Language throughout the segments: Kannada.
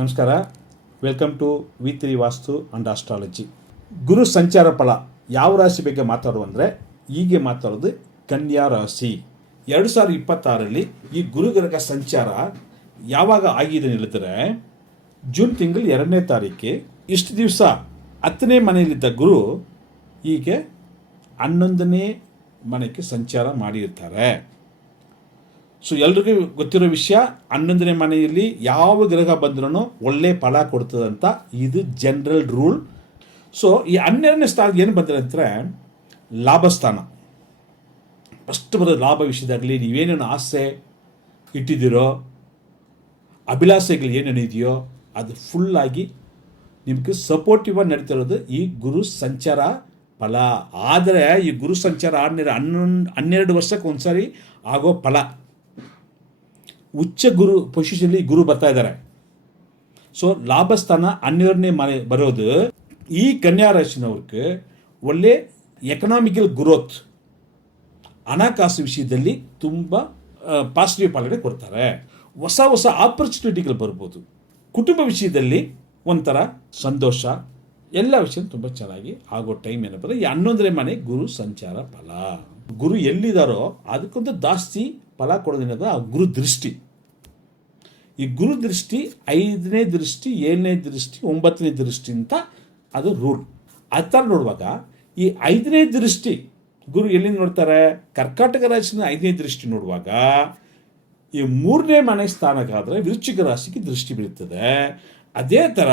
ನಮಸ್ಕಾರ. ವೆಲ್ಕಮ್ ಟು ವಿ3 ವಾಸ್ತು ಅಂಡ್ ಆಸ್ಟ್ರಾಲಜಿ. ಗುರು ಸಂಚಾರ ಫಲ ಯಾವ ರಾಶಿ ಬಗ್ಗೆ ಮಾತಾಡುವಂದರೆ ಹೀಗೆ ಮಾತಾಡೋದು ಕನ್ಯಾ ರಾಶಿ. 2026ರಲ್ಲಿ ಈ ಗುರುಗ್ರಹ ಸಂಚಾರ ಯಾವಾಗ ಆಗಿದೆ ಹೇಳಿದ್ರೆ ಜೂನ್ ತಿಂಗಳು 2ನೇ ತಾರೀಕು. ಇಷ್ಟು ದಿವಸ 10ನೇ ಮನೆಯಲ್ಲಿದ್ದ ಗುರು ಹೀಗೆ 11ನೇ ಮನೆಗೆ ಸಂಚಾರ ಮಾಡಿರ್ತಾರೆ. ಸೊ ಎಲ್ರಿಗೂ ಗೊತ್ತಿರೋ ವಿಷಯ, 11ನೇ ಮನೆಯಲ್ಲಿ ಯಾವ ಗ್ರಹ ಬಂದ್ರೂ ಒಳ್ಳೆ ಫಲ ಕೊಡ್ತದಂತ ಇದು ಜನರಲ್ ರೂಲ್. ಸೊ ಈ 12ನೇ ಸ್ಥಾನ ಏನು ಬಂದರೆ ಅಂದರೆ ಲಾಭಸ್ಥಾನ. ಫಸ್ಟ್ ಬರೋದು ಲಾಭ ವಿಷಯದಾಗಲಿ, ನೀವೇನೇನು ಆಸೆ ಇಟ್ಟಿದ್ದೀರೋ, ಅಭಿಲಾಷೆಗಳು ಏನೇನಿದೆಯೋ ಅದು ಫುಲ್ಲಾಗಿ ನಿಮಗೆ ಸಪೋರ್ಟಿವ್ ಆಗಿ ನಡೀತಿರೋದು ಈ ಗುರು ಸಂಚಾರ ಫಲ. ಆದರೆ ಈ ಗುರು ಸಂಚಾರ ಆದಮೇಲೆ 12 ವರ್ಷಕ್ಕೆ ಒಂದ್ಸರಿ ಆಗೋ ಫಲ. ಉಚ್ಚ ಗುರು ಪೊಸಿಷನ್ಲಿ ಗುರು ಬರ್ತಾ ಇದ್ದಾರೆ. ಸೊ ಲಾಭಸ್ಥಾನ 12ನೇ ಮನೆ ಬರೋದು ಈ ಕನ್ಯಾ ರಾಶಿನವ್ರಿಗೆ ಒಳ್ಳೆ ಎಕನಾಮಿಕಲ್ ಗ್ರೋತ್, ಹಣಕಾಸು ವಿಷಯದಲ್ಲಿ ತುಂಬ ಪಾಸಿಟಿವ್ ಪಾಲನೆ ಕೊಡ್ತಾರೆ. ಹೊಸ ಹೊಸ ಆಪರ್ಚುನಿಟಿಗಳು ಬರ್ಬೋದು. ಕುಟುಂಬ ವಿಷಯದಲ್ಲಿ ಒಂಥರ ಸಂತೋಷ, ಎಲ್ಲ ವಿಷಯ ತುಂಬ ಚೆನ್ನಾಗಿ ಆಗೋ ಟೈಮ್ ಏನಪ್ಪ ಈ 11ನೇ ಮನೆ ಗುರು ಸಂಚಾರ ಫಲ. ಗುರು ಎಲ್ಲಿದ್ದಾರೋ ಅದಕ್ಕೊಂದು ಜಾಸ್ತಿ ಫಲ ಕೊಡೋದೇನದ ಆ ಗುರು ದೃಷ್ಟಿ. ಈ ಗುರು ದೃಷ್ಟಿ 5ನೇ ದೃಷ್ಟಿ, 7ನೇ ದೃಷ್ಟಿ, 9ನೇ ದೃಷ್ಟಿ ಅಂತ ಅದು ರೂಲ್. ಆ ಥರ ನೋಡುವಾಗ ಈ 5ನೇ ದೃಷ್ಟಿ ಗುರು ಎಲ್ಲಿಂದ ನೋಡ್ತಾರೆ? ಕರ್ಕಾಟಕ ರಾಶಿನ 5ನೇ ದೃಷ್ಟಿ ನೋಡುವಾಗ ಈ 3ನೇ ಮನೆ ಸ್ಥಾನಕ್ಕಾದರೆ ವೃಶ್ಚಿಕ ರಾಶಿಗೆ ದೃಷ್ಟಿ ಬೀಳ್ತದೆ. ಅದೇ ಥರ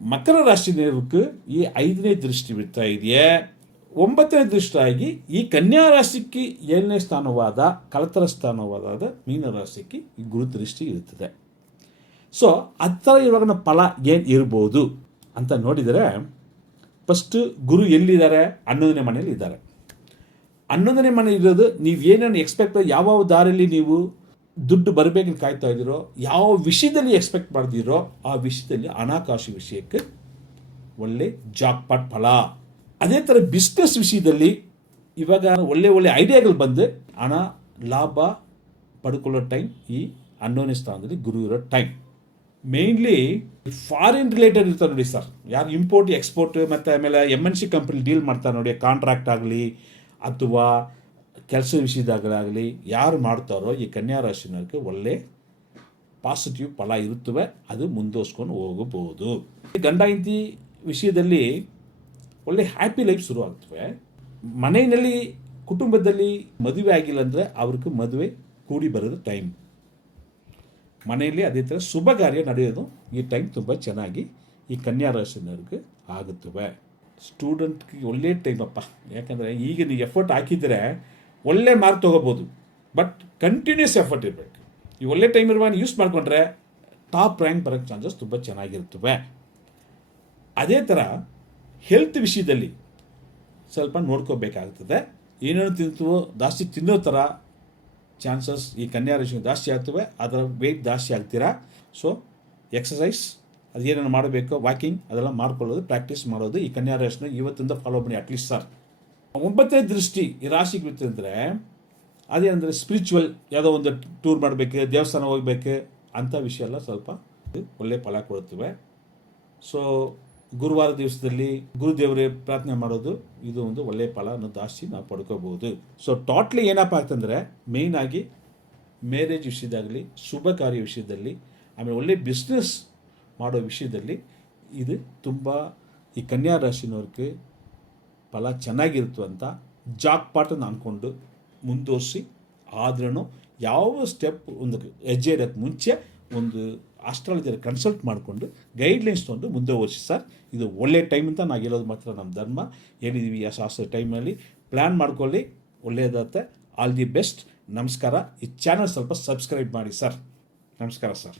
ಮಕರ ರಾಶಿನವ್ರಿಗೆ ಈ 5ನೇ ದೃಷ್ಟಿ ಬೀಳ್ತಾ ಇದೆಯೇ. 9ನೇ ದೃಷ್ಟಿಯಾಗಿ ಈ ಕನ್ಯಾ ರಾಶಿಗೆ 7ನೇ ಸ್ಥಾನವಾದ ಕಲತರ ಸ್ಥಾನವಾದ ಮೀನ ರಾಶಿಗೆ ಈ ಗುರು ದೃಷ್ಟಿ ಇರುತ್ತದೆ. ಸೊ ಆ ಥರ ಇವಾಗ ಫಲ ಏನು ಇರ್ಬೋದು ಅಂತ ನೋಡಿದರೆ, ಫಸ್ಟ್ ಗುರು ಎಲ್ಲಿದ್ದಾರೆ? 11ನೇ ಮನೆಯಲ್ಲಿ ಇದ್ದಾರೆ. 11ನೇ ಮನೆ ಇರೋದು ನೀವು ಏನೇನು ಎಕ್ಸ್ಪೆಕ್ಟ್, ಯಾವ ದಾರಿಯಲ್ಲಿ ನೀವು ದುಡ್ಡು ಬರಬೇಕಂತ ಕಾಯ್ತಾ ಇದ್ದೀರೋ, ಯಾವ ವಿಷಯದಲ್ಲಿ ಎಕ್ಸ್ಪೆಕ್ಟ್ ಮಾಡ್ದಿರೋ ಆ ವಿಷಯದಲ್ಲಿ ಹಣಕಾಸು ವಿಷಯಕ್ಕೆ ಒಳ್ಳೆ ಜಾಕ್ಪಾಟ್ ಫಲ. ಅದೇ ಥರ ಬಿಸ್ನೆಸ್ ವಿಷಯದಲ್ಲಿ ಇವಾಗ ಒಳ್ಳೆ ಒಳ್ಳೆ ಐಡಿಯಾಗಳು ಬಂದು ಹಣ ಲಾಭ ಪಡ್ಕೊಳ್ಳೋ ಟೈಮ್ ಈ 11ನೇ ಸ್ಥಾನದಲ್ಲಿ ಗುರು ಇರೋ ಟೈಮ್. ಮೇಯ್ನ್ಲಿ ಫಾರಿನ್ ರಿಲೇಟೆಡ್ ಇರ್ತಾರೆ ನೋಡಿ ಸರ್, ಯಾರು ಇಂಪೋರ್ಟ್ ಎಕ್ಸ್ಪೋರ್ಟ್ ಮತ್ತು ಆಮೇಲೆ MNC ಕಂಪ್ನಿ ಡೀಲ್ ಮಾಡ್ತಾರೆ ನೋಡಿ, ಕಾಂಟ್ರಾಕ್ಟ್ ಆಗಲಿ ಅಥವಾ ಕೆಲಸ ವಿಷಯದಾಗಲಿ ಯಾರು ಮಾಡ್ತಾರೋ ಈ ಕನ್ಯಾ ರಾಶಿನವ್ರಿಗೆ ಒಳ್ಳೆ ಪಾಸಿಟಿವ್ ಫಲ ಇರುತ್ತವೆ. ಅದು ಮುಂದುವರ್ಸ್ಕೊಂಡು ಹೋಗಬಹುದು. ಗಂಡ ಹೆಂಡತಿ ವಿಷಯದಲ್ಲಿ ಒಳ್ಳೆ ಹ್ಯಾಪಿ ಲೈಫ್ ಶುರು ಆಗ್ತವೆ. ಮನೆಯಲ್ಲಿ ಕುಟುಂಬದಲ್ಲಿ ಮದುವೆ ಆಗಿಲ್ಲ ಅಂದರೆ ಅವ್ರಿಗೆ ಮದುವೆ ಕೂಡಿ ಬರೋದು ಟೈಮ್. ಮನೆಯಲ್ಲಿ ಅದೇ ಥರ ಶುಭ ಕಾರ್ಯ ನಡೆಯೋದು ಈ ಟೈಮ್ ತುಂಬ ಚೆನ್ನಾಗಿ ಈ ಕನ್ಯಾ ರಾಶಿನವ್ರಿಗೆ ಆಗುತ್ತವೆ. ಸ್ಟೂಡೆಂಟ್ಗೆ ಒಳ್ಳೆ ಟೈಮ್ ಅಪ್ಪ. ಯಾಕಂದರೆ ಈಗ ನೀವು ಎಫರ್ಟ್ ಹಾಕಿದರೆ ಒಳ್ಳೆ ಮಾರ್ಕ್ ತೊಗೋಬೋದು, ಬಟ್ ಕಂಟಿನ್ಯೂಸ್ ಎಫರ್ಟ್ ಇರಬೇಕು. ಈ ಒಳ್ಳೆ ಟೈಮ್ ಇರುವಾಗ ಯೂಸ್ ಮಾಡಿಕೊಂಡ್ರೆ ಟಾಪ್ ರ್ಯಾಂಕ್ ಬರೋಕ್ಕೆ ಚಾನ್ಸಸ್ ತುಂಬ ಚೆನ್ನಾಗಿರ್ತವೆ. ಅದೇ ಥರ ಹೆಲ್ತ್ ವಿಷಯದಲ್ಲಿ ಸ್ವಲ್ಪ ನೋಡ್ಕೋಬೇಕಾಗ್ತದೆ. ಏನೇನು ತಿಂತೀವೋ ಜಾಸ್ತಿ ತಿನ್ನೋ ಥರ ಚಾನ್ಸಸ್ ಈ ಕನ್ಯಾ ರಾಶಿ ಜಾಸ್ತಿ ಆಗ್ತವೆ. ಅದರ ವೆಯ್ಟ್ ಜಾಸ್ತಿ ಆಗ್ತೀರಾ. ಸೊ ಎಕ್ಸಸೈಸ್ ಅದೇನೇನು ಮಾಡಬೇಕು, ವಾಕಿಂಗ್ ಅದೆಲ್ಲ ಮಾಡ್ಕೊಳ್ಳೋದು, ಪ್ರಾಕ್ಟೀಸ್ ಮಾಡೋದು ಈ ಕನ್ಯಾ ರಾಶಿನ ಇವತ್ತಿಂದ ಫಾಲೋ ಮಾಡಿ ಅಟ್ಲೀಸ್ಟ್ ಸರ್. 9ನೇ ದೃಷ್ಟಿ ಈ ರಾಶಿಗೆ ಬಿತ್ತಂದರೆ ಅದೇನಂದರೆ ಸ್ಪಿರಿಚುವಲ್, ಯಾವುದೋ ಒಂದು ಟೂರ್ ಮಾಡಬೇಕು, ದೇವಸ್ಥಾನ ಹೋಗ್ಬೇಕು ಅಂಥ ವಿಷಯ ಎಲ್ಲ ಸ್ವಲ್ಪ ಒಳ್ಳೆ ಫಲ ಕೊಡುತ್ತವೆ. ಸೊ ಗುರುವಾರ ದಿವಸದಲ್ಲಿ ಗುರುದೇವರೇ ಪ್ರಾರ್ಥನೆ ಮಾಡೋದು ಇದು ಒಂದು ಒಳ್ಳೆಯ ಫಲನ ಜಾಸ್ತಿ ನಾವು ಪಡ್ಕೋಬಹುದು. ಸೊ ಟೋಟ್ಲಿ ಏನಪ್ಪ ಅಂತಂದರೆ ಮೇಯ್ನಾಗಿ ಮ್ಯಾರೇಜ್ ವಿಷಯದಾಗಲಿ, ಶುಭ ಕಾರ್ಯ ವಿಷಯದಲ್ಲಿ, ಆಮೇಲೆ ಒಳ್ಳೆ ಬಿಸ್ನೆಸ್ ಮಾಡೋ ವಿಷಯದಲ್ಲಿ ಇದು ತುಂಬ ಈ ಕನ್ಯಾ ರಾಶಿನವ್ರಿಗೆ ಫಲ ಚೆನ್ನಾಗಿರುತ್ತೆ ಅಂತ ಜಾಕ್ಪಾಟನ್ನು ಅಂದ್ಕೊಂಡು ಮುಂದುವರಿಸಿ. ಆದ್ರೂ ಯಾವ ಸ್ಟೆಪ್ ಒಂದು ಹೆಜ್ಜೆ ಇಡೋಕ್ಕೆ ಮುಂಚೆ ಒಂದು ಆಸ್ಟ್ರಾಲಜಿಯಲ್ಲಿ ಕನ್ಸಲ್ಟ್ ಮಾಡಿಕೊಂಡು ಗೈಡ್ಲೈನ್ಸ್ ತೊಗೊಂಡು ಮುಂದುವರಿಸಿ ಸರ್. ಇದು ಒಳ್ಳೆ ಟೈಮ್ ಅಂತ ನಾವು ಹೇಳೋದು ಮಾತ್ರ ನಮ್ಮ ಧರ್ಮ. ಏನಿದ್ದೀವಿ ಆ ಶಾಸ್ತ್ರ ಟೈಮಲ್ಲಿ ಪ್ಲ್ಯಾನ್ ಮಾಡ್ಕೊಳ್ಳಿ, ಒಳ್ಳೆಯದಾಗುತ್ತೆ. All the best. ನಮಸ್ಕಾರ. ಈ ಚಾನಲ್ ಸ್ವಲ್ಪ ಸಬ್ಸ್ಕ್ರೈಬ್ ಮಾಡಿ ಸರ್. ನಮಸ್ಕಾರ ಸರ್.